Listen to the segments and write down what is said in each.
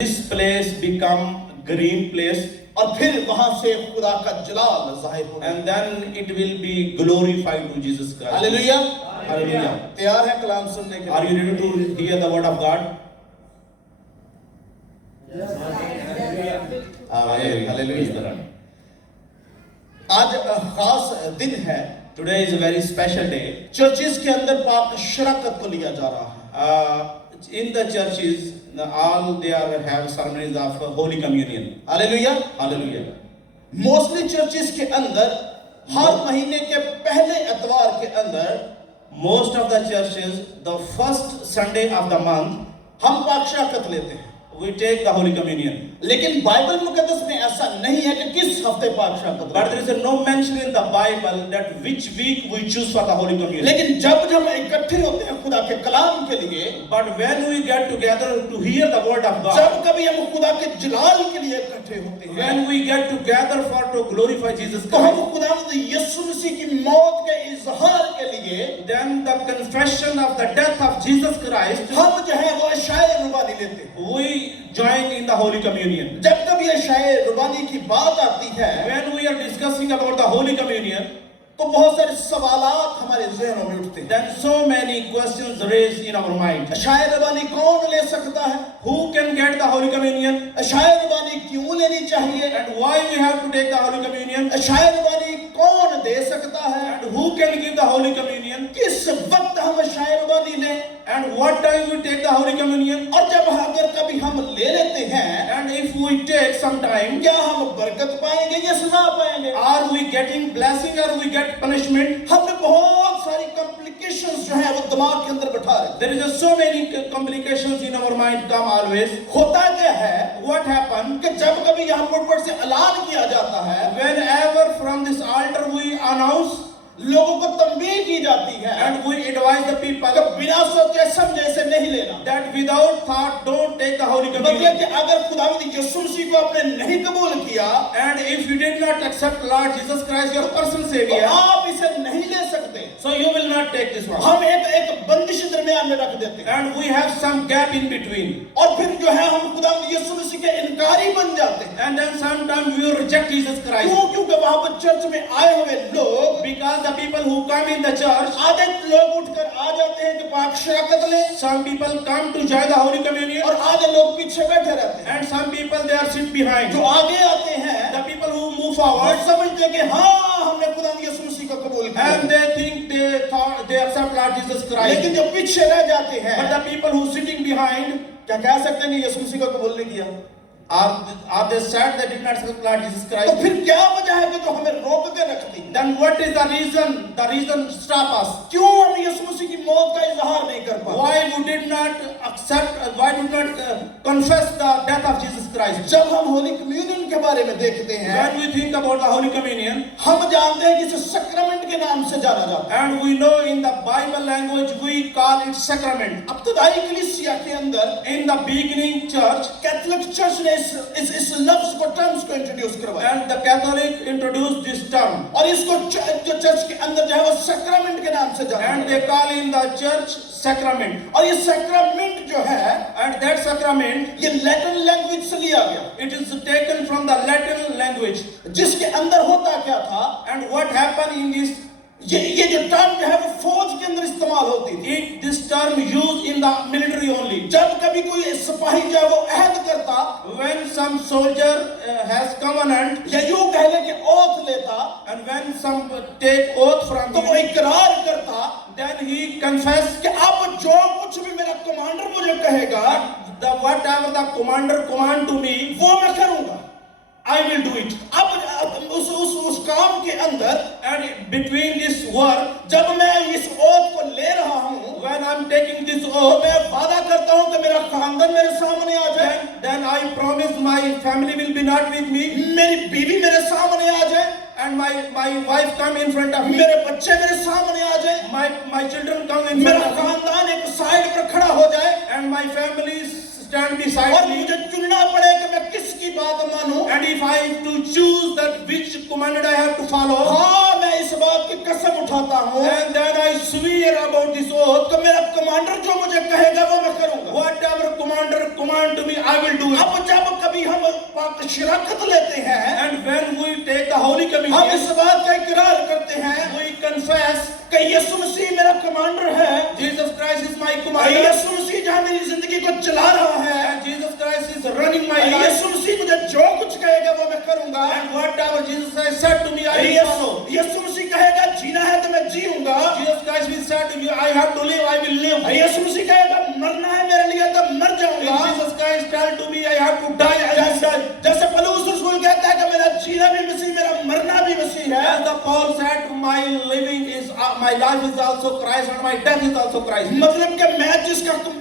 This place become green place, और फिर वहां से खुदा का जलाल जाहिर होगा। and then it will be glorified to Jesus Christ. Hallelujah. Hallelujah. तैयार है कलाम सुनने के Are लिए? you ready to hear the word of God? Hallelujah. आज खास दिन है। Today is a very special day. Churches के अंदर पाक शराकत को लिया जा रहा है। In the churches, all they are have ceremonies of Holy Communion. Hallelujah. Hallelujah. Mostly churches के अंदर हर महीने के पहले इतवार के अंदर Most of the churches, the first Sunday of the month, हम पाक शराकत लेते हैं। we take the Holy Communion. लेकिन बाइबल मुकद्दस में ऐसा नहीं है कि किस हफ्ते पाक शराकत But लेते there is no mention in the Bible that which week we choose for the Holy हैं। Communion. लेकिन जब हम इकट्ठे होते हैं खुदा के कलाम के लिए, But when we get together to hear the word of God, जब कभी हम खुदा के जलाल के लिए इकट्ठे होते हैं, when we get together for to glorify Jesus तो हम Christ, खुदावंद यीशु मसीह की मौत के इजहार के लिए then the confession of the death of Jesus Christ, हम जो है वो शायर रुबानी लेते हैं। we join in the Holy Communion. जब कभी ये शायर रुबानी की बात आती है, When we are discussing about the Holy Communion, तो बहुत सारे सवालात हमारे ज़हनों में उठते हैं। then so many questions raised in our mind. शायर रुबानी कौन ले सकता है? Who can get the Holy Communion? शायर रुबानी क्यों लेनी चाहिए? And why we have to take the Holy Communion? शायर रुबानी कौन दे सकता है? And who can give the Holy Communion? किस वक्त हम शायर रुबानी लें? And what time we take the Holy Communion? और जब अगर कभी हम ले लेते हैं, And if we take some time, क्या हम बरकत पाएंगे या सजा पाएंगे? are we getting blessing or we get punishment? हमें बहुत सारी कॉम्प्लिकेशंस जो है वो दिमाग के अंदर बैठा रहे। There is so many complications in our mind come always. होता क्या है What happened? कि जब कभी यहाँ पुरपट से ऐलान किया जाता है, Whenever from this altar we announce लोगों को तंबीह की जाती है and we advise the कि people बिना सोचे समझे इसे नहीं लेना। that without thought don't take the Holy मतलब Communion. कि अगर खुदावंद यीशु मसीह को आपने नहीं कबूल किया, And if you did not accept Lord Jesus Christ your personal तो Savior, आप इसे नहीं ले सकते। so you will not take this one. हम एक बंदिश दरमियान में रख देते हैं And we have some gap in between. और फिर जो है हम खुदावंद यीशु मसीह के इनकारी बन जाते हैं। And then sometimes we reject Jesus Christ. क्यों? क्योंकि वहां पर चर्च में आए हुए लोग, Because the people who come in the church, आधे लोग उठकर आ जाते हैं कि पाक शराकत लें some people come to join the Holy Communion, और आधे लोग पीछे बैठे रहते हैं। and some people they are sit behind. जो आगे आते हैं The people who move और forward, समझते हैं कि हाँ हमने खुदावंद यीशु मसीह को कबूल किया, and they think they thought they accept Lord Jesus Christ. लेकिन जो पीछे रह जाते हैं, But the people who sitting behind, क्या कह सकते हैं कि यीशु मसीह को कबूल नहीं किया? are they sad they did not accept Lord Jesus तो Christ? फिर क्या वजह है कि जो हमें रोक के रखती है? Then what is the reason? The reason stop us. क्यों हम यीशु मसीह की मौत का इजहार नहीं कर पाते? Why we did not accept? Why did not confess the death of Jesus Christ? जब हम होली कम्युनियन के बारे में देखते हैं, When we think about the Holy Communion, हम जानते हैं कि इसे सक्रमेंट के नाम से जाना जाता है। and we know in the Bible language we call it sacrament. इब्तिदाई कलीसिया के अंदर In the beginning church, Catholic church ने इस लफ्ज को, टर्म्स को इंट्रोड्यूस करवाया and the Catholic introduced this term, और इसको जो चर्च के अंदर जो है वो सक्रमेंट के नाम से जाना and जाता they है। call in the church sacrament. और ये सक्रमेंट जो है And that sacrament, ये लैटिन लैंग्वेज से लिया गया, it is taken from the Latin language. जिसके अंदर होता क्या था, And what happened in this? ये जो टर्म जो है वो फौज के अंदर इस्तेमाल होती थी। This term used in the military only. जब कभी कोई सिपाही जो है वो अहद करता When some soldier has covenant, या यूं कह ले कि ओथ लेता, and when some take oath from तो वो him, इकरार करता then he confess कि अब जो कुछ भी मेरा कमांडर मुझे कहेगा the whatever the commander command to me, वो मैं करूंगा। I will do it. अब उस काम के अंदर And between this work, जब मैं इस ओथ को ले रहा हूं, when I'm taking this तो oath, मैं वादा करता हूं कि मेरा खानदान मेरे सामने आ जाए, then I promise my family will be not with me, मेरी बीवी मेरे सामने आ जाए, and my wife come in front of me, मेरे बच्चे मेरे सामने आ जाए, my children come in मेरा front of me, खानदान एक साइड पर खड़ा हो जाए and my family stand और beside me. मुझे चुनना पड़े कि मैं किसकी बात मानूं। And if I have to choose that which commandment I have to follow, हाँ मैं इस बात की कसम उठाता हूं and then I swear about this oath, तो मेरा कमांडर जो मुझे कहेगा वो मैं करूंगा। करूंगा। Whatever commander command to me, I will do it. अब जब कभी हम पाक शिराकत लेते हैं, And when we take the Holy हम Communion, इस बात का इकरार करते हैं we confess कि यीशु मसीह मेरा कमांडर है, Jesus Christ is my और commander, यीशु मसीह जहां मेरी जिंदगी को चला रहा है, and Jesus Christ is running my और life. यीशु मसीह मुझे जो कुछ कहेगा वो मैं करूंगा। And whatever Jesus Christ said to me, I will follow. यीशु मसीह कहेगा जीना है तो मैं जीऊंगा, Jesus Christ will say to me, I have to live, I will live. और यीशु मसीह कहेगा मरना है मेरे लिए तो मर If जाऊंगा। Jesus Christ tell to me, I have to die, I will die. जैसे पौलुस रसूल कहता है कि मेरा जीना भी मसीह, मेरा मरना भी मसीह है। As the Paul said, my living is, my life is also Christ and my death is also Christ. मतलब कि मैं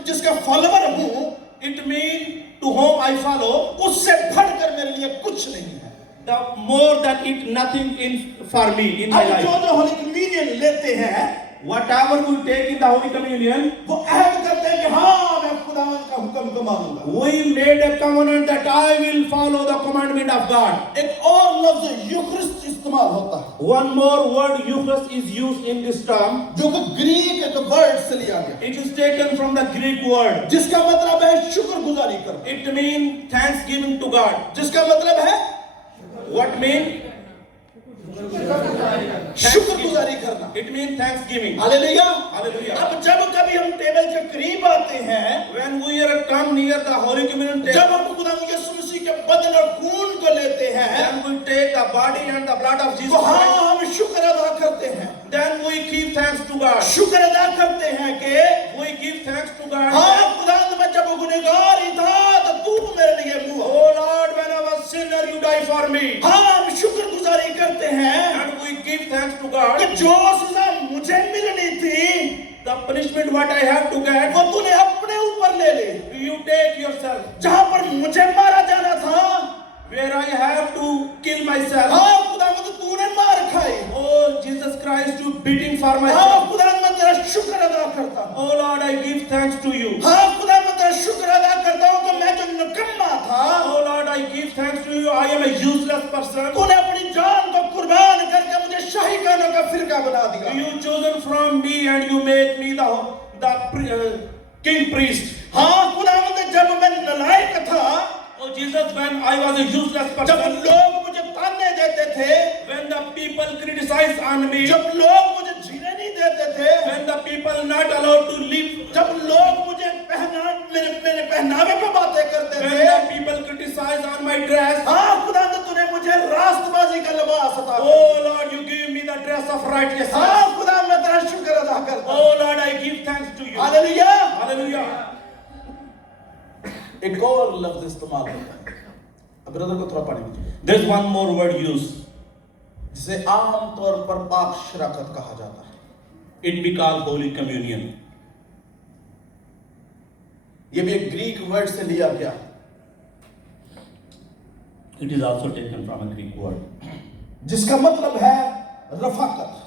जिसका फॉलोवर हूँ, It means to whom I follow, उससे बढ़कर मेरे लिए कुछ नहीं है। the more than it, nothing in for me in my अब life. जो होली कम्युनियन लेते हैं, Whatever we take in the Holy Communion, वो अहद करते हैं कि हाँ मैं खुदावंद का हुक्म को मानूंगा। we made a covenant that I will follow the commandment of God. एक और लफ्ज यूखरिस्ट इस्तेमाल होता है, One more word Eucharist is used in this term. जो कि ग्रीक एक वर्ड से लिया गया, It is taken from the Greek word. जिसका मतलब है शुक्रगुजारी करना, It means thanksgiving to God. जिसका मतलब है What mean? शुक्रगुजारी करना। It means thanksgiving. Hallelujah. Hallelujah. अब जब कभी हम टेबल के करीब आते हैं, When we are come near the Holy Communion जब table, हम खुदावंद यीशु मसीह के बदन और खून को लेते हैं, then we take the body and the blood of Jesus तो Christ. हाँ हम शुक्र अदा करते हैं, Then we give thanks to God. शुक्र अदा करते हैं कि We give thanks to God. हाँ खुदावंद मैं जब गुनहगार ही था तो तू मेरे लिए मुआ। Oh Lord, when I was sinner, you died for me. हाँ हम शुक्रगुजारी करते हैं And we give thanks to God. कि जो सजा मुझे मिलनी थी, The punishment what I have to get, वो तूने अपने ऊपर ले ली। you take yourself. जहां पर मुझे मारा जाना था, Where I have to kill myself. हाँ खुदावंद तूने मार खाई। Oh Jesus Christ, you beating for हाँ myself. खुदावंद मैं तेरा शुक्र अदा करता हूँ। Oh Lord, I give thanks to you. हाँ खुदा मैं तेरा शुक्र अदा करता हूँ कि मैं जो निकम्मा था, Oh Lord, I give thanks to you. I am a useless person. तूने अपनी जान को कुर्बान करके मुझे शाही खानों का फिरका बना दिया। You chosen from me and you make me the king priest. हाँ खुदावंद जब मैं नालायक था, Oh Jesus, when I was a useless जब person, लोग मुझे ताने देते थे, when the people criticize on me, जब लोग मुझे जीने नहीं देते थे, when the people not allowed to live, जब लोग मुझे मेरे पहनावे पे बातें करते when थे, the people criticize on my dress, हाँ खुदावंद तूने मुझे रास्तबाजी का लिबास अता किया। oh Lord, you give me the dress of righteousness. हाँ खुदा मैं तेरा शुक्र अदा करता हूँ। Oh Lord, I give thanks to you. Hallelujah. Hallelujah. एक और लफ्ज इस्तेमाल होता है, अब ब्रदर को थोड़ा पढ़ने दीजिए, There's one more word used. जिसे आम तौर पर पाक शिराकत कहा जाता है। It be called Holy Communion. ये भी एक ग्रीक वर्ड से लिया गया, It is also taken from a Greek word. जिसका मतलब है रफाकत,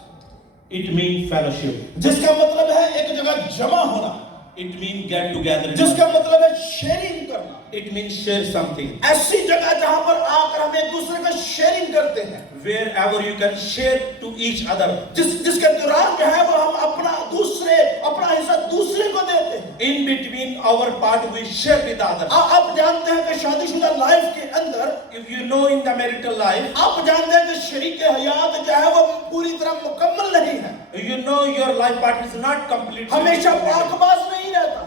It means fellowship. जिसका मतलब है एक जगह जमा होना, It means get together. जिसका मतलब है शेयरिंग करना। It means share something. ऐसी जगह जहां पर आकर हम एक दूसरे का शेयरिंग करते हैं, Wherever you can share to each other. जिसके दौरान जो है वो हम अपना हिस्सा दूसरे को देते हैं। In between our part we share with others. आप जानते हैं कि शादीशुदा लाइफ के अंदर, If you know in the marital life, आप जानते हैं कि शरीक हयात जो है वो पूरी तरह मुकम्मल नहीं है, you know your life part is not complete. हमेशा पाकबाज नहीं रहता,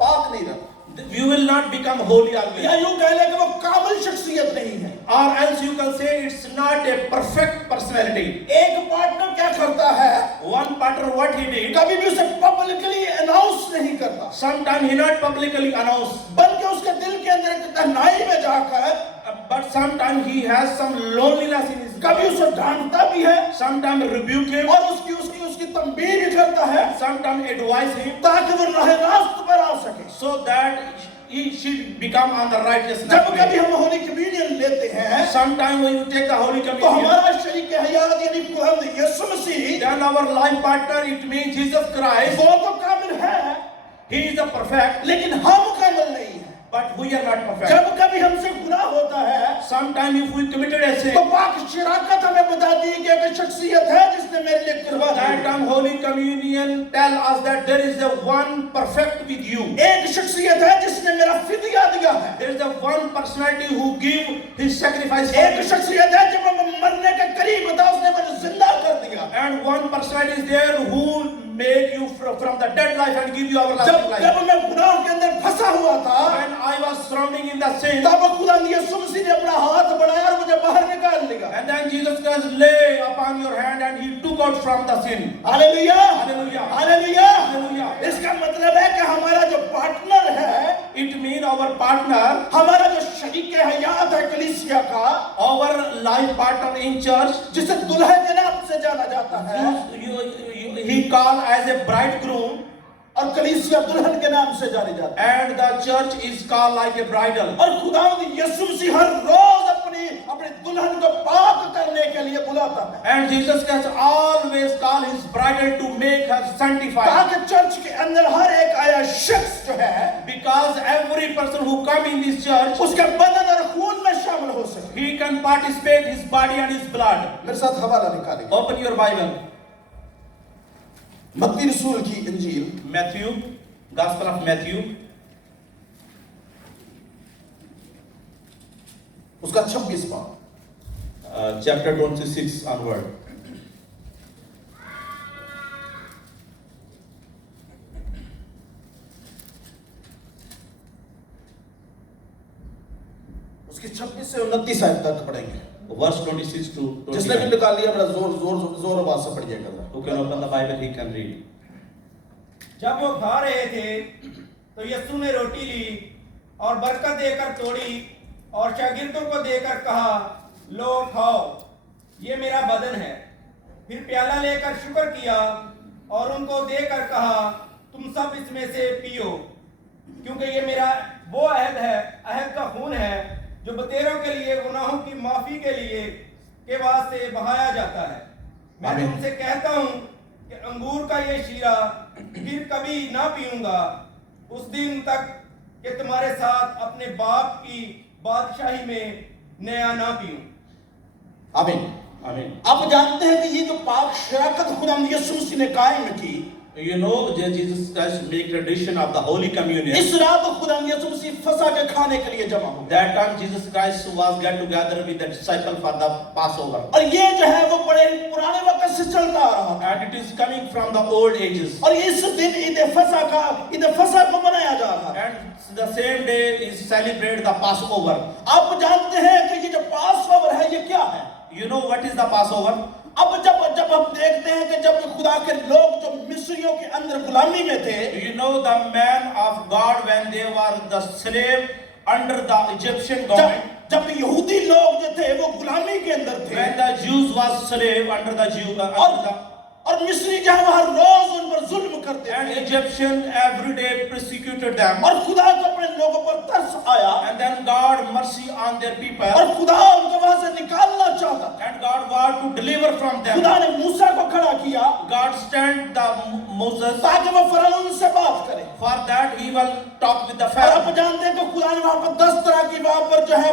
पाक नहीं रहता, You will not become holy always. या यूं कह लें कि वो कामिल शख्सियत नहीं है। Or else you can say it's not a perfect personality. एक पार्टनर क्या करता है, One partner what he did, कभी भी उसे पब्लिकली अनाउंस नहीं करता, sometimes he not publicly announced, बल्कि उसके दिल के अंदर एक तन्हाई में जाकर but sometimes he has some loneliness in his कभी उसे डांटता भी है sometimes rebuke him, और उसकी तंबीह भी करता है, sometimes advise him, ताकि वो राह रास्त पर आ सके। so that he should become on the righteousness जब way. कभी हम होली कम्युनियन लेते हैं, Sometimes when you take the Holy तो Communion, हमारा शरीक हयात यानी खुदावंद यीशु मसीह, then our life partner, it means Jesus Christ, वो तो कामिल है, he is the perfect, लेकिन हम कामिल नहीं है। but we are not perfect. जब कभी हमसे गुनाह होता है Sometime if we committed a sin, तो पाक शराकत हमें बताती है कि एक शख्सियत है जिसने मेरे लिए कुर्बानी that दी। time Holy Communion tell us that there is a one perfect with you. एक शख्सियत है जिसने मेरा फिदिया दिया है। There is a one personality who give his sacrifice for एक you. शख्सियत है जब मैं मरने के करीब था उसने मुझे जिंदा कर दिया। And one personality is there who make you from the dead life and give you everlasting life. जब मैं गुनाह के अंदर फंसा हुआ था When I was surrounding in the sin, तब खुदा यीशु मसीह ने अपना हाथ बढ़ाया और मुझे बाहर निकाल लिया। and then Jesus Christ lay upon your hand and he took out from the sin. Hallelujah, Hallelujah. Hallelujah. Hallelujah. इसका मतलब है कि हमारा जो पार्टनर है, It means our partner, हमारा जो शरीक हयात है कलीसिया का, our life partner in church, जिसे दुल्हन के नाम से जाना जाता है, he called as a bridegroom, और कलीसिया दुल्हन के नाम से जानी जाती है। and the church is called like a bridal. और खुदावंद यीशु मसीह हर रोज अपने दुल्हन को पाक करने के लिए बुलाता है, And Jesus Christ always call his bridal to make her sanctified. ताकि चर्च के अंदर हर एक आया शख्स जो है Because every person who come in this church, उसके बदन और खून में शामिल हो सके। he can participate his body and his blood. मेरे साथ हवाला निकालें, Open your Bible. मत्ती रसूल की इंजील, Matthew, Gospel of Matthew, उसका 26 बाब, chapter 26 onward. उसकी 26 से 29 आयत तक पढ़ेंगे। Verse 26 to जिसने भी 29. निकाल लिया बड़ा जोर आवाज से पढ़िएगा। Who can open the Bible, he can read. जब वो खा रहे थे तो यीशु ने रोटी ली और बरकत देकर तोड़ी और शागिर्दों को देकर कहा, लो खाओ, ये मेरा बदन है। फिर प्याला लेकर शुक्र किया और उनको देकर कहा, तुम सब इसमें से पियो, क्योंकि ये मेरा वो अहद है, अहद का खून है, जो बतेरों के लिए गुनाहों की माफी के लिए के वास्ते बहाया जाता है। मैं आमीन। तुमसे कहता हूँ कि अंगूर का ये शीरा फिर कभी ना पीऊंगा उस दिन तक कि तुम्हारे साथ अपने बाप की बादशाही में नया ना पीऊं। आमीन। Amen. आप जानते हैं कि ये जो पाक शराकत खुदावंद यीशु मसीह ने कायम की, You know that Jesus Christ make tradition of the Holy Communion. इस रात खुदावंद यीशु मसीह फसह के खाने के लिए जमा हो। That time Jesus Christ was get together with the disciple for the Passover. और ये जो है वो बड़े पुराने वक्त से चलता आ रहा था, And it is coming from the old ages. और इस दिन ईद फसह को मनाया जा रहा है। And the same day is celebrate the Passover. आप जानते हैं कि ये जो पासओवर है ये क्या है? You know what is the Passover? अब जब हम देखते हैं कि जब खुदा के लोग जो मिस्रियों के अंदर गुलामी में थे, You know the man of God when they were the slave under the Egyptian government. जब यहूदी लोग जो थे वो गुलामी के अंदर थे, When the Jews was slave under the Jew और मिस्री जहां हर रोज उन पर जुल्म करते and थे, Egyptian every day persecuted them. और खुदा को अपने लोगों पर तरस आया, And then God mercy on their people. और खुदा उनको वहां से निकालना चाहता। And God wanted to deliver from them. खुदा ने मूसा को खड़ा किया God stand the Moses. ताकि वो फरौन से बात करे। For that he will talk with the और आप Pharaoh. जानते हैं कि खुदा ने वहां पर 10 तरह की वहां पर जो है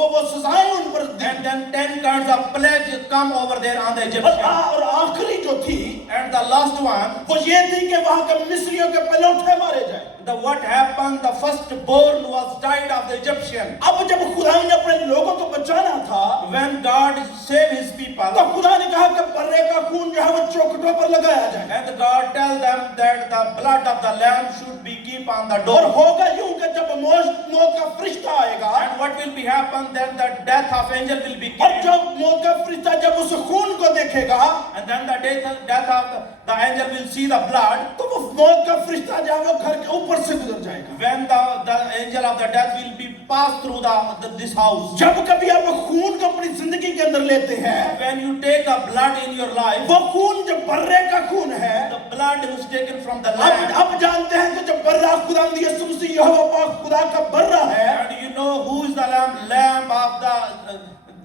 वो सजाएं उन पर दी। And then 10 kinds of plagues come over there on the और Egyptians. और आखिरी जो थी And the last one, वो ये थी कि वहां के मिस्रियों के पलौठे मारे जाए। what happened, the firstborn was died of the Egyptian. अब जब खुदा ने अपने लोगों को बचाना था, When God saved his people, तो खुदा ने कहा कि बर्रे का खून जो है वो चौखटों पर लगाया जाए। and God tell them that the blood of the lamb should be keep on the और door. होगा यूं कि जब मौत का फरिश्ता आएगा, And what will be happen then, the death of angel will be और killed. जब मौत का फरिश्ता जब उस खून को देखेगा, And then the death of the angel will see the blood. तो वो मौत का फरिश्ता जो है वो घर के ऊपर से गुजर जाएगा। When the angel of the death will be passed through this house. जब कभी आप खून को अपनी जिंदगी के अंदर लेते हैं, When you take the blood in your life, वो खून जो बर्रे का खून है, the blood is taken from the lamb. आप जानते हैं कि जो बर्रा खुदावंद यीशु मसीह यहोवा पाक खुदा का बर्रा है, And you know who is the lamb of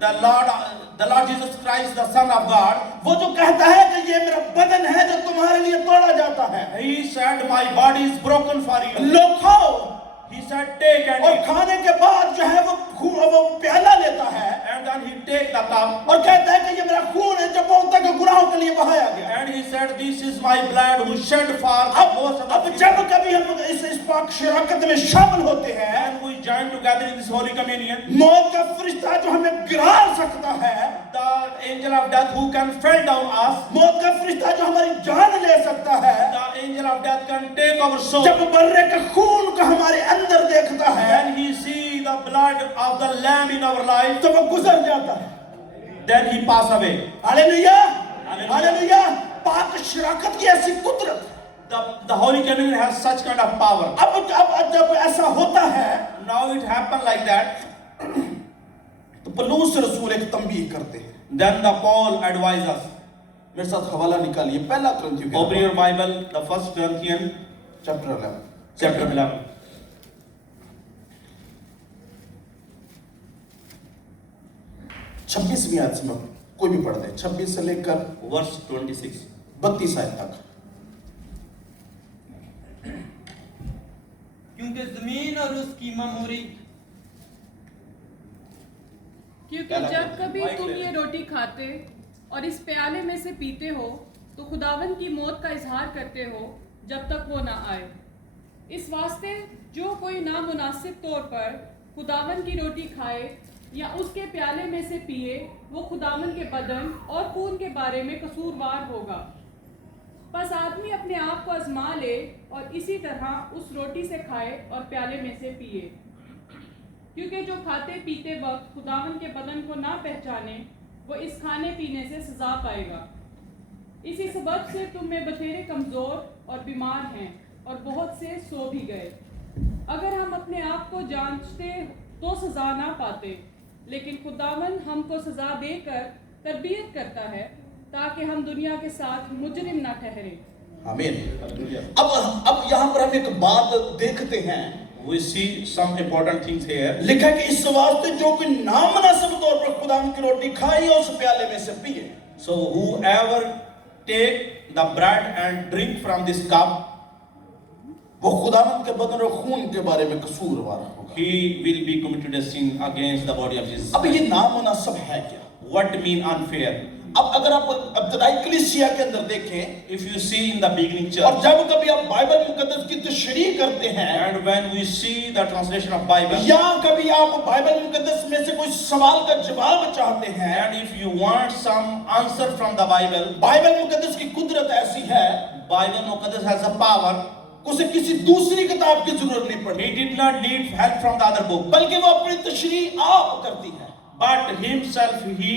the Lord Jesus Christ, the Son of God. वो जो कहता है कि ये मेरा बदन है जो तुम्हारे लिए तोड़ा जाता है, He said, my body is broken for you. लो खाओ, He said, take and और eat. खाने के बाद जो है वो प्याला लेता है And then he take the cup. और कहता है कि ये मेरा खून है जो बहुतों के गुनाहों के लिए बहाया गया। And he said, this is my blood who shed for the most of अब the जब people. कभी हम इस पाक शराकत में शामिल होते हैं, And we join together in this Holy Communion. मौत का फरिश्ता जो हमें गिरा सकता है, The angel of death who can fell down us. मौत का फरिश्ता जो हमारी जान ले सकता है, The angel of death can take our soul. जब बर्रे का खून को हमारे अंदर देखता है, When he see the blood of the lamb in our life, तो वो गुजर जाता है। then he pass away. Hallelujah, hallelujah. पाक शराकत की ऐसी कुदरत। The Holy Communion has such kind of power. अब जब ऐसा होता है, Now it happened like that. तो पौलुस रसूल एक तंबीह करते हैं। Then the Paul advised us. मेरे साथ हवाला निकालिए, पहला कुरिन्थियों Open your Bible, the 1 Corinthians chapter 11। chapter 11. 26वीं आयत से कोई भी पढ़ दे, 26 से लेकर Verse 26. 32 आयत तक। क्योंकि जमीन और उसकी ममूरी, क्योंकि जब कभी तुम ये रोटी खाते और इस प्याले में से पीते हो तो खुदावन की मौत का इजहार करते हो जब तक वो ना आए। इस वास्ते जो कोई नामुनासिब तौर पर खुदावन की रोटी खाए या उसके प्याले में से पिए, वो खुदावन के बदन और खून के बारे में कसूरवार होगा। बस आदमी अपने आप को आजमा ले और इसी तरह उस रोटी से खाए और प्याले में से पिए, क्योंकि जो खाते पीते वक्त खुदावन के बदन को ना पहचाने, वो इस खाने पीने से सजा पाएगा। इसी सबब से तुम में बथेरे कमज़ोर और बीमार हैं और बहुत से सो भी गए। अगर हम अपने आप को जांचते तो सजा ना पाते, लेकिन खुदावन हमको सजा देकर तरबियत करता है ताकि हम दुनिया के साथ मुजरिम ना ठहरें। आमीन। अब यहाँ पर हम एक बात देखते हैं, We see some important things here. लिखा कि इस वास्ते जो कोई नामुनासिब तौर पर खुदावन की रोटी खाए या उस प्याले में से पिए, So whoever take the bread and drink from this cup, वो खुदावन के बदन और खून के बारे में कसूरवार होगा। he will be committed a sin against the body of Jesus. अब ये नामुनासिब है क्या? What mean unfair? अब अगर आप इब्तदाई कलीसिया के अंदर देखें, If you see in the beginning और church, जब कभी आप बाइबल मुकद्दस की तशरीह करते हैं, and when we see the translation of Bible, या कभी आप बाइबल मुकद्दस में से कोई सवाल का जवाब चाहते हैं, and if you want some answer from the Bible, Bible मुकद्दस की कुदरत ऐसी है, Bible Muqaddas has a power. उसे किसी दूसरी किताब की जरूरत नहीं पड़ती, He did not need help from the other book, बल्कि वो अपनी तशरीह आप करती है। but himself he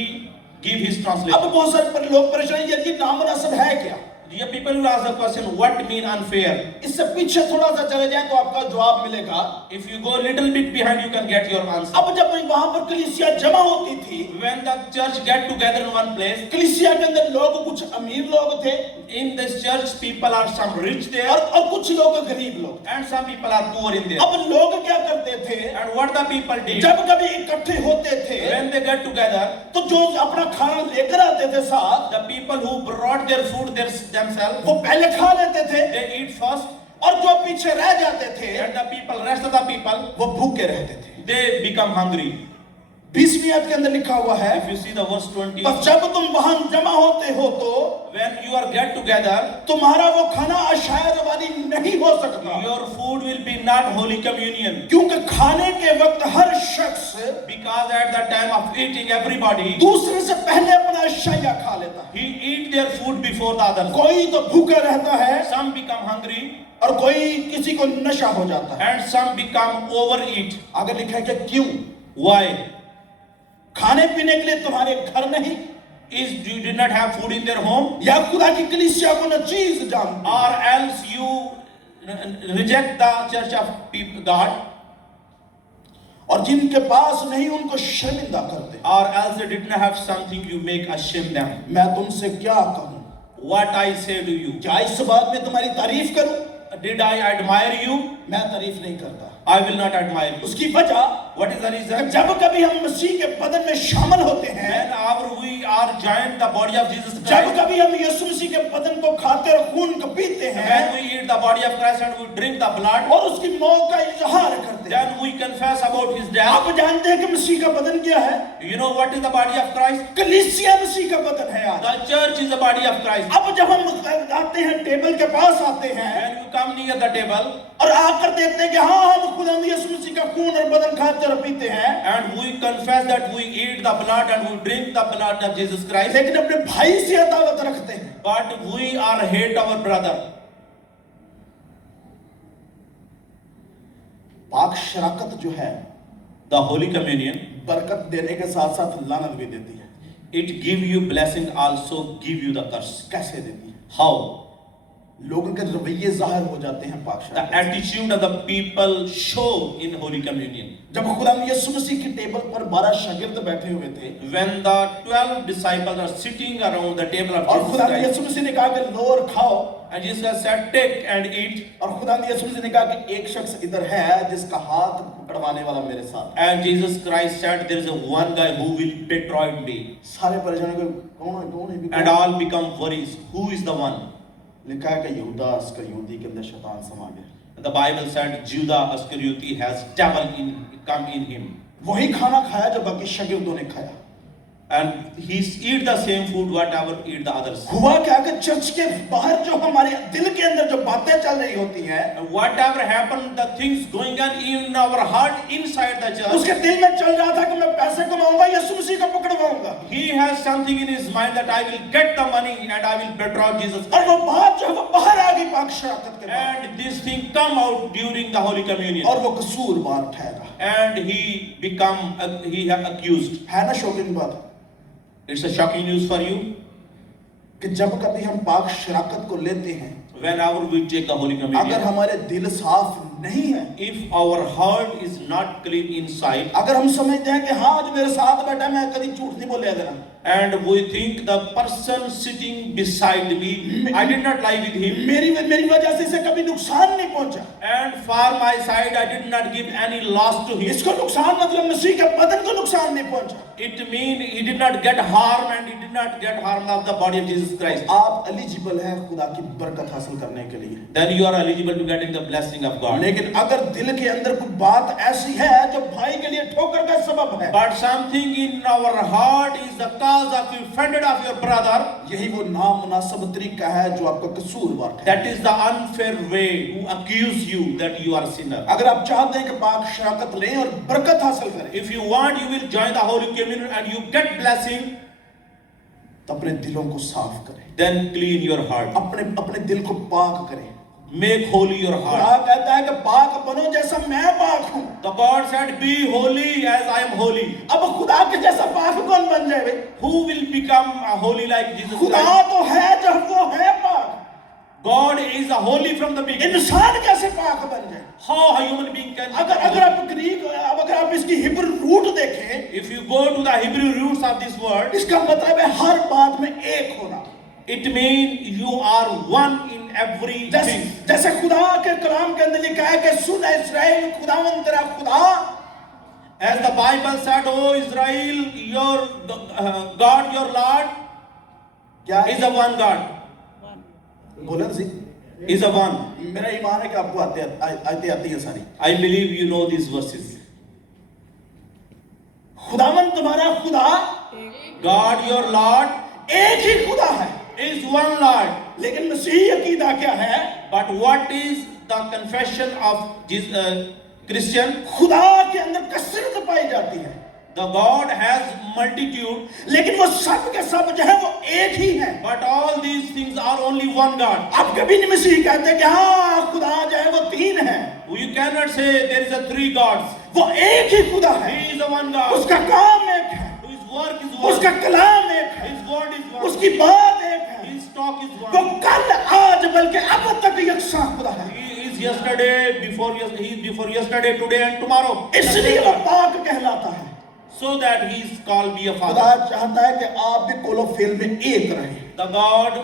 give his अब translation. बहुत सारे लोग परेशान हैं, ये नामुनासिब है क्या? Here people will ask the question, what mean unfair? इससे पीछे थोड़ा सा चले जाएं तो आपका जवाब मिलेगा। If you go a little bit behind, you can get your answer. अब जब वहां पर कलीसिया जमा होती थी, When the church get together in one place, कलीसिया के अंदर लोग कुछ अमीर लोग थे in this church people are some rich there, और कुछ लोग गरीब लोग थे। and some people are poor in there. अब लोग क्या करते थे, And what the people did, जब कभी इकट्ठे होते थे, when they get together, तो जो अपना खाना लेकर आते थे साथ, the people who brought their food themselves, वो पहले खा लेते थे, they eat first, और जो पीछे रह जाते थे, and the people, rest of the people, वो भूखे रहते थे। they become hungry. 20वीं आयत के अंदर लिखा हुआ है, If you see the verse 20, तो जब तुम वहां जमा होते हो तो when you are get together, तुम्हारा वो खाना अशायरवादी नहीं हो सकता, your food will be not Holy Communion. क्योंकि खाने के वक्त हर शख्स Because at the time of eating, everybody, दूसरे से पहले अपना अशाया खा लेता है। he eat their food before the others. कोई तो भूखा रहता है Some become hungry, और कोई किसी को नशा हो जाता है। and some become overeat. आगे लिखा है कि क्यों? Why? खाने पीने के लिए तुम्हारे घर नहीं, Is you did not have food in their home, या खुदा की कलीसिया को न चीज जानते, or else you reject the church of God, और जिनके पास नहीं उनको शर्मिंदा करते। or else they did not have something you make ashamed them. मैं तुमसे क्या कहूं? What I say to you? क्या इस बात में तुम्हारी तारीफ करूं? Did I admire you? मैं तारीफ नहीं करता। I will not admire you. उसकी वजह What is the reason? जब कभी हम मसीह के बदन में शामिल होते हैं, Whenever we are joined the body of Jesus जब Christ, कभी हम यीशु मसीह के बदन को खाते और खून को पीते हैं when we eat the body of Christ and we drink the blood, और उसकी मौत का इजहार करते हैं, then we confess about his death. आप जानते हैं कि मसीह का बदन क्या है? You know what is the body of Christ? कलीसिया मसीह का बदन है आज। The church is the body of Christ. अब जब हम आते हैं, टेबल के पास आते हैं When you come near the table और आकर देखते हैं कि हाँ, हम खुदा यीशु मसीह का खून और बदन खाते और पीते हैं, and we confess that we eat the blood and we drink the blood of Jesus Christ, लेकिन अपने भाई से अदावत रखते हैं, but we are hate our brother. पाक शराकत जो है, The Holy Communion, बरकत देने के साथ साथ लानत भी देती है। it give you blessing, also give you the curse. कैसे देती है? How? लोगों के रवैये जाहिर हो जाते हैं पाक The शराकत। attitude of the people show in Holy Communion. जब खुदा यीशु मसीह की टेबल पर 12 शागिर्द बैठे हुए थे When the 12 disciples are sitting around the table of और Jesus खुदा Christ, यीशु मसीह ने कहा कि लो और खाओ, and Jesus said, take and eat. और खुदा यीशु मसीह ने कहा कि एक शख्स इधर है जिसका हाथ पकड़वाने वाला मेरे साथ। And Jesus Christ said, there is a one guy who will betray me. सारे परेशान हो गए, कौन है? And all become worries. Who is the one? लिखा है कि यहूदा अस्करियोती के अंदर शैतान समा गया। The Bible said Judah Iscariot has devil come in him. वही खाना खाया जो बाकी शागिर्दों ने खाया। And he eat the same food whatever eat the others. हुआ क्या कि चर्च के बाहर जो हमारे दिल के अंदर जो बातें चल रही होती हैं, And whatever happened, the things going on in our heart inside the church, उसके दिल में चल रहा था कि मैं पैसे कमाऊंगा, यीशु मसीह को पकड़वाऊंगा, he has something in his mind that I will get the money and I will betray Jesus और वो Christ. बात जो है वो बाहर आ गई पाक शराकत के बाद, And this thing come out during the Holy Communion. और वो कसूरवार ठहरा। And he have accused. है ना शौकीन बात It's a shocking news for you. कि जब कभी हम पाक शराकत को लेते हैं, Whenever we take the Holy अगर Communion, हमारे दिल साफ नहीं है, if our heart is not clean inside, अगर हम समझते हैं कि हाँ आज मेरे साथ बैठा, मैं कभी झूठ नहीं बोले अगर and we think the person sitting beside me, I did not lie with him, मेरी वजह से इसे कभी नुकसान नहीं पहुंचा, and for my side I did not give any loss to him. इसको नुकसान मतलब मसीह के बदन को नुकसान नहीं पहुंचा। It means he did not get harm and he did not get harm of the body of Jesus Christ. आप एलिजिबल हैं खुदा की बरकत हासिल करने के लिए, Then you are eligible to getting the blessing of God. लेकिन अगर दिल के अंदर कोई बात ऐसी है जो भाई के लिए ठोकर का सबब है, But something in our heart is the cause of you offended of your brother. यही वो नामुनासिब तरीका है जो आपका कसूरवार है। That is the unfair way to accuse you that you are a sinner. अगर आप चाहते हैं कि पाक शराकत लें और बरकत हासिल करें, If you want, you will join the Holy Communion and you get blessing. तो अपने दिलों को साफ करें, Then clean your heart. अपने दिल को पाक करें। Make holy your खुदा heart. कहता है कि पाक बनो जैसा मैं पाक हूँ। The God said, "Be holy as I am holy." अब खुदा के जैसा पाक कौन बन जाए भाई? Who will become holy like Jesus खुदा Christ? तो है जब वो है पाक, God is a holy from the beginning. इंसान कैसे पाक बन जाए? How a human being can become अगर holy? आप ग्रीक, अब अगर आप इसकी हिब्रू रूट देखें, If you go to the Hebrew roots of this word, इसका मतलब है हर बात में एक होना। it means you are one in everything. जैसे खुदा के कलाम के अंदर लिखा है कि सुन इस्राएल, खुदावंद तेरा खुदा, As the Bible said, "O Israel, your God, your Lord, क्या is a one God." बोलन सी, Is a one. मेरा ईमान है कि आपको आते आती है सारी। I believe you know these verses. खुदावंद तुम्हारा खुदा God, your Lord, एक ही खुदा है, is one Lord. लेकिन मसीही अकीदा क्या है? But what is the confession of Christian? खुदा के अंदर कसरत पाई जाती है, The God has multitude, लेकिन वो सब के सब जो है वो एक ही है। but all these things are only one God. आप कभी नहीं मसीही कहते कि हाँ खुदा जो है वो तीन है, You cannot say there is a three gods. वो एक ही खुदा है, He is a one God. उसका काम एक है, His work is one. उसका कलाम एक है, His word is one. उसकी बात एक है, His talk is वो one. कल आज बल्कि अब तक यकसा खुदा है। He is yesterday, he is before yesterday, today and tomorrow. इसलिए वो पाक कहलाता है। So that he is called be a खुदा father. चाहता है कि आप भी कोलोफेल में एक रहें। The God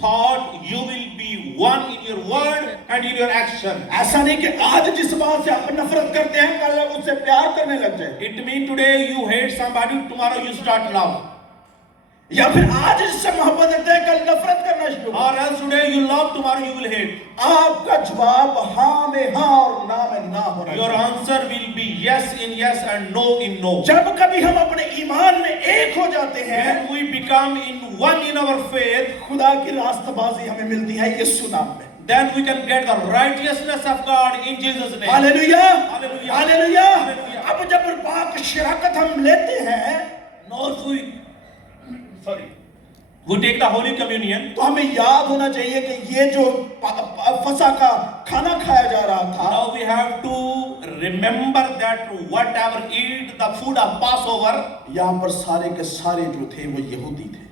thought, you will be one in your word and in your action. ऐसा नहीं कि आज जिस बात से आप नफरत करते हैं कल आप उससे प्यार करने लग जाए, It means today you hate somebody, tomorrow you start love. या फिर आज जिससे मोहब्बत करते हैं कल नफरत करना शुरू Or else today you love, tomorrow you will hate. आपका जवाब हाँ में हाँ और ना में ना होना Your चाहिए। answer will be yes in yes and no in no. जब कभी हम अपने ईमान में एक हो जाते हैं, When we become in one in our faith, खुदा की रास्तबाजी हमें मिलती है यीशु नाम में। then we can get the righteousness of God in Jesus' name. Hallelujah, hallelujah, hallelujah. Hallelujah. अब जब पाक शराकत हम लेते हैं, Now we take the Holy Communion. तो हमें याद होना चाहिए कि ये जो फसा का खाना खाया जा रहा था, Now we have to remember that whatever eat the food of Passover, यहाँ पर सारे के सारे जो थे वो यहूदी थे।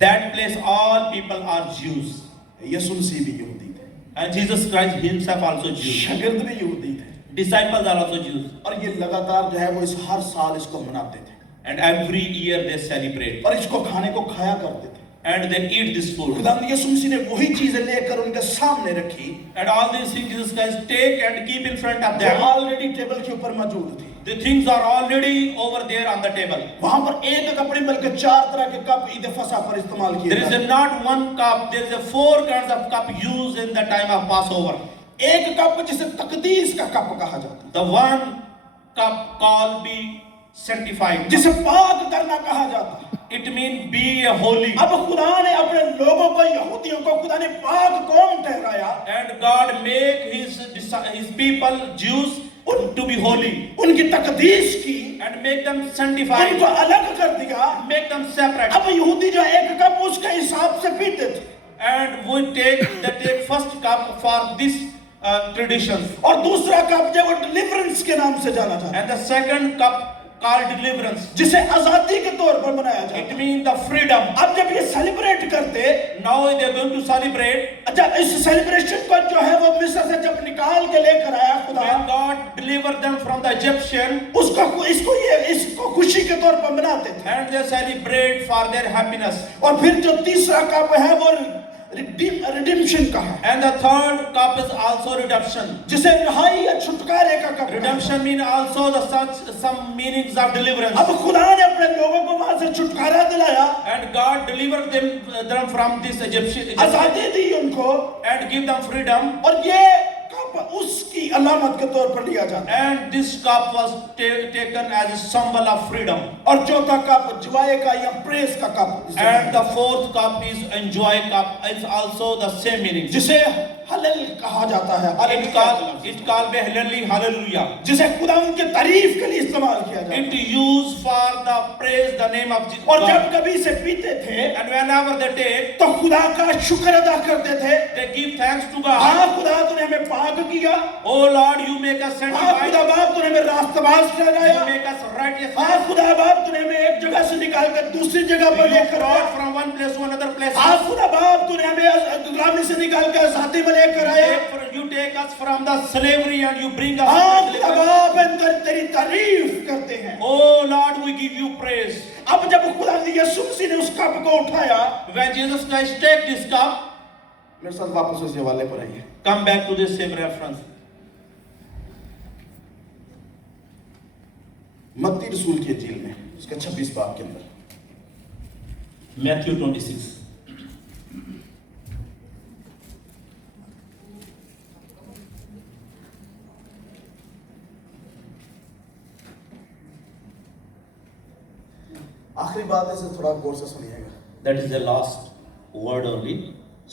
that place all people are Jews. यीशु मसीह भी यहूदी थे, And Jesus Christ himself also Jew. शागिर्द भी यहूदी थे, Disciples are also Jews. और ये लगातार जो है वो इस हर साल इसको मनाते थे And every year they celebrate. और इसको खाने को खाया करते थे। And they eat this food. खुदावंद यीशु मसीह ने वही चीजें लेकर उनके सामने रखी And all these things Jesus Christ take and keep in front of जो them. ऑलरेडी टेबल के ऊपर मौजूद थी। The things are already over there on the table. वहां पर एक कप नहीं बल्कि 4 तरह के कप ईद फसा पर इस्तेमाल किए There is जाते। not one cup, there is a 4 kinds of cup used in the time of Passover. एक कप जिसे तकदीस का कप कहा जाता है, The one cup called be sanctified. जिसे पाक करना कहा जाता है। It means be a holy. अब खुदा ने अपने लोगों को यहूदियों को खुदा ने पाक कौम ठहराया, And God make his people Jews to be holy उनकी तकदीस की, and make them उनको sanctified, अलग कर दिया। make them separate. अब यहूदी जो एक कप उसके हिसाब से पीते थे And we take first cup for this traditions, और दूसरा कप जो वो डिलीवरेंस के नाम से जाना जाता है, and the second cup called deliverance. जिसे आजादी के तौर पर मनाया जाता It है। means the freedom. अब जब ये सेलिब्रेट करते, Now they are going to celebrate जब इस सेलिब्रेशन को जो है वो मिस्र से जब निकाल के लेकर आया खुदा, when God delivered them from the Egyptian, इसको खुशी के तौर पर मनाते थे। and they celebrate for their happiness. और फिर जो तीसरा कप है वो रिडिम्पशन का है, And the third cup is also redemption. जिसे रिहाई या छुटकारे का cup. Redemption means also some meanings of deliverance. अब खुदा ने अपने लोगों को वहां से छुटकारा दिलाया, And God delivered them from this Egyptian आजादी दी उनको, and give them freedom. और ये कप उसकी अलामत के तौर पर लिया जाता है। And this cup was taken as a symbol of freedom. और चौथा कप जवाए का या प्रेस का cup, And the fourth cup is enjoy cup. It's also the same meaning. जिसे हलल कहा जाता है, It called be hallelujah. जिसे खुदा उनके तारीफ के लिए इस्तेमाल किया जाता It है। used for the praise the name of Jesus. और जब कभी इसे पीते थे And whenever they take, तो खुदा का शुक्र अदा करते थे। they give thanks to God. हाँ खुदा तूने हमें पाक किया, Oh Lord, you make us हाँ sanctified. खुदा बाप तूने हमें रास्तबाज You ठहराया, make us righteous. हाँ खुदा बाप तूने हमें एक जगह से निकाल कर दूसरी जगह पर You लेकर आया, brought from one place to another place. हाँ खुदा बाप तूने हमें गुलामी से निकाल कर आजादी में लेकर आया, You take us from the slavery and you bring us हाँ to the खुदा deliverance. बाप हम तेरी तारीफ करते हैं। Oh Lord, we give you praise. अब जब खुदा यीशु मसीह ने उस कप को उठाया, When Jesus Christ take this cup, मेरे साथ वापस उस हवाले पर आइए। come back to this same reference. मत्ती रसूल की इंजील में उसका 26 बाब के अंदर Matthew 26. आखिरी बात है, थोड़ा गौर से सुनिएगा। That is the last word only.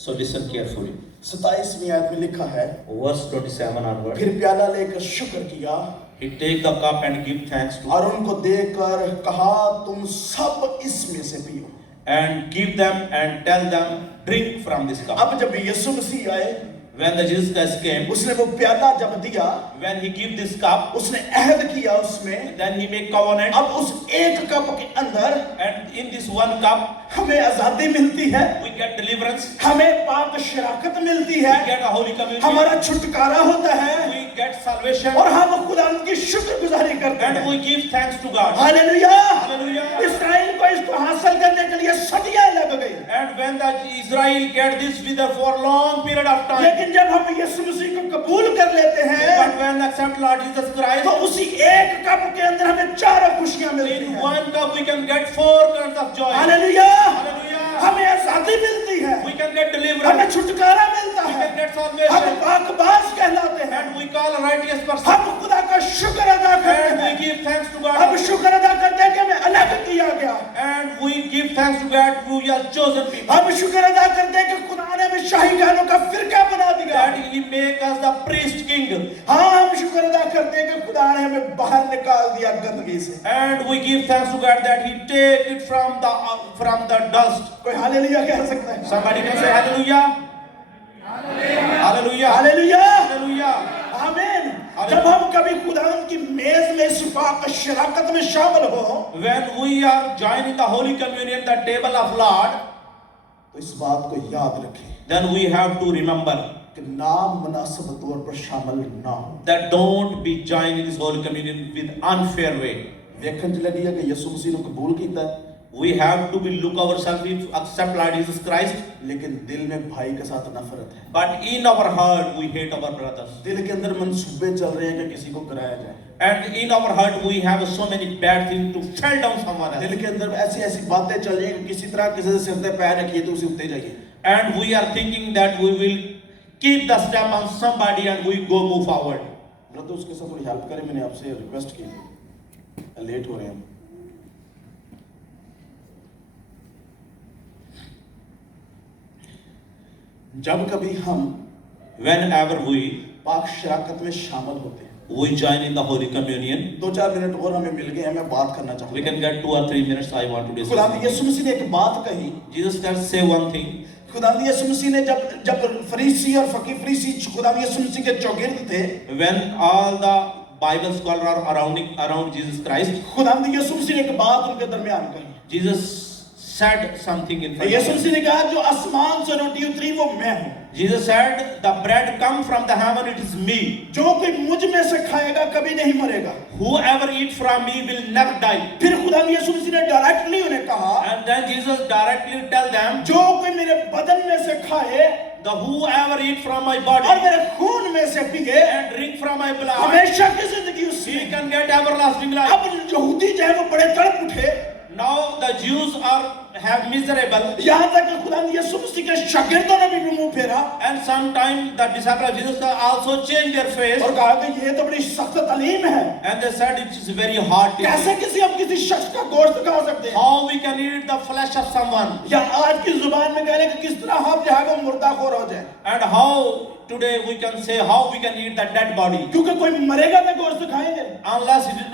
So listen carefully. 27वीं आयत में लिखा है, Verse 27 onward. फिर प्याला लेकर शुक्र किया He take the cup and give thanks to और उनको देकर कहा, तुम सब इसमें से पियो। and give them and tell them, drink from this cup. अब जब यीशु मसीह आए, When the Jesus Christ came, उसने वो प्याला जब दिया, when he give this cup, उसने अहद किया उसमें, then he make covenant. अब उस एक कप के अंदर And in this one cup, हमें आजादी मिलती है, we get deliverance. हमें पाक शराकत मिलती We है, get a holy communion. हमारा छुटकारा होता है We get salvation. और हम खुदा की शुक्रगुजारी करते And हैं। we give thanks to God. Hallelujah. Hallelujah. इस्राएल को इसको हासिल करने के लिए सदियां लग गई, And when the Israel get this wither for a long period of time, लेकिन जब हम यीशु मसीह को कबूल कर लेते हैं but when accept Lord Jesus Christ, तो उसी एक कप के अंदर हमें चारों खुशियां मिलती in हैं। one cup we can get 4 kinds of joy. Hallelujah, Hallelujah. हमें आजादी मिलती है, We can get हमें deliverance. छुटकारा मिलता We है, can get हम salvation. पाकबाज कहलाते हैं, And we call a righteous person. हम खुदा का शुक्र अदा करते And we हैं, give thanks to हम God. शुक्र अदा करते हैं कि हमें अलग किया गया, And we give thanks to God who has chosen people. हम शुक्र अदा करते हैं कि खुदा ने हमें शाही घरानों का फिरका बना दिया। That He make us the priest king. हाँ, हम शुक्र अदा करते हैं कि खुदा ने हमें बाहर निकाल दिया गंदगी से। And we give thanks to God that He take it from the dust. कोई हालेलुया कह सकता है? Somebody can say hallelujah. Hallelujah. Hallelujah, Hallelujah. आमीन। जब हम कभी खुदा की मेज में शराकत में शामिल हो, When we are joining the Holy Communion, the table of Lord, तो इस बात को याद रखें then we have to remember कि नाम मुनासिब तौर पर शामिल ना हो। that don't be joining this Holy Communion with unfair way. देखने ਚ लगी है कि यीशु मसीह ने कबूल किया है, We have to be look ourselves to accept Lord Jesus Christ, लेकिन दिल में भाई के साथ नफरत है। but in our heart we hate our brothers. दिल के अंदर मंसूबे चल रहे हैं कि किसी को कराया जाए। And in our heart we have so many bad things to fell down someone else. दिल के अंदर ऐसी ऐसी बातें चल रही हैं कि किसी तरह किसी से सिर पे पैर रखिए तो उसे उठते जाइए। And we are thinking that we will keep the step on somebody and we go move forward. तो उसके साथ थोड़ी हेल्प करें, मैंने आपसे रिक्वेस्ट की थी, लेट हो रहे हैं। जब कभी हम Whenever we पाक शराकत में शामिल होते हैं, join in the Holy Communion, 2-4 मिनट और हमें मिल गए हैं, मैं बात करना we चाहूँगा। can get 2 or 3 minutes. I want to खुदा discuss. यीशु मसीह ने एक बात कही, Jesus can say one thing. खुदा यीशु मसीह ने जब फरीसी और फरीसी खुदा यीशु मसीह के चौगिर्द थे, When all the Bible scholars are around Jesus Christ, खुदा यीशु मसीह ने एक बात उनके दरमियान कही। Jesus said something in front of यीशु them. मसीह ने कहा जो आसमान से रोटी उतरी वो मैं हूँ, Jesus said, the bread come from the heaven, it is me. जो कोई मुझ में से खाएगा कभी नहीं मरेगा। Whoever eat from me will never die. फिर खुदा यीशु मसीह ने डायरेक्टली उन्हें कहा, And then Jesus directly tell them, जो कोई मेरे बदन में से खाए the whoever eat from my और body मेरे खून में से पिए and drink from my blood, हमेशा की जिंदगी he उससे। can get everlasting life. अब यहूदी जो है वो बड़े तड़प उठे, Now the Jews have miserable, यहाँ तक कि खुदा यीशु मसीह के शागिर्दों ने भी मुंह फेरा and sometimes the disciples of Jesus also change their face, और कहा कि ये तो बड़ी सख्त तालीम है, and they said it is very hard. कैसे हम किसी शख्स का गोश्त खा सकते हैं? How we can eat the flesh of someone, या आज की जुबान में कह रहे कि किस तरह हम जो है वो मुर्दाखोर हो जाए, and how today we can say how we can eat the dead body. क्योंकि कोई मरेगा तो गोश्त खाएंगे, Unless he did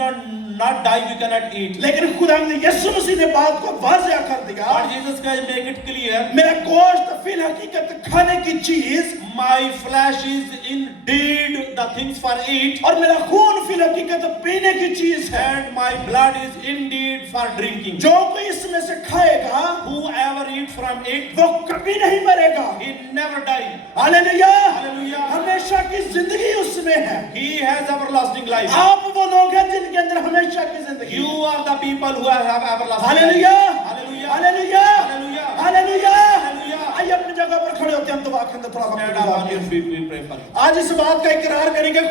not die, we cannot eat. लेकिन खुदा ने यीशु मसीह ने बात को वाज़ेह कर दिया, But Jesus Christ make it clear, मेरा गोश्त फिल हकीकत खाने की चीज my flesh is indeed the things for eat, और मेरा खून फिल हकीकत पीने की चीज है। and my blood is indeed for drinking. जो कोई इसमें से खाएगा Whoever eat from it, वो कभी नहीं मरेगा। he never die. Hallelujah, Hallelujah. हमेशा की जिंदगी उसमें है। He has everlasting life. आप वो लोग हैं जिनके अंदर हमेशा की जिंदगी। You are the people who have everlasting hallelujah, life. Hallelujah. Hallelujah, Hallelujah. Hallelujah. Hallelujah. आइए अपनी जगह पर खड़े होते हैं, हम दुआ के अंदर थोड़ा Stand वक्त up on गुजारते your हैं। feet, we pray for you. आज इस बात का इकरार करेंगे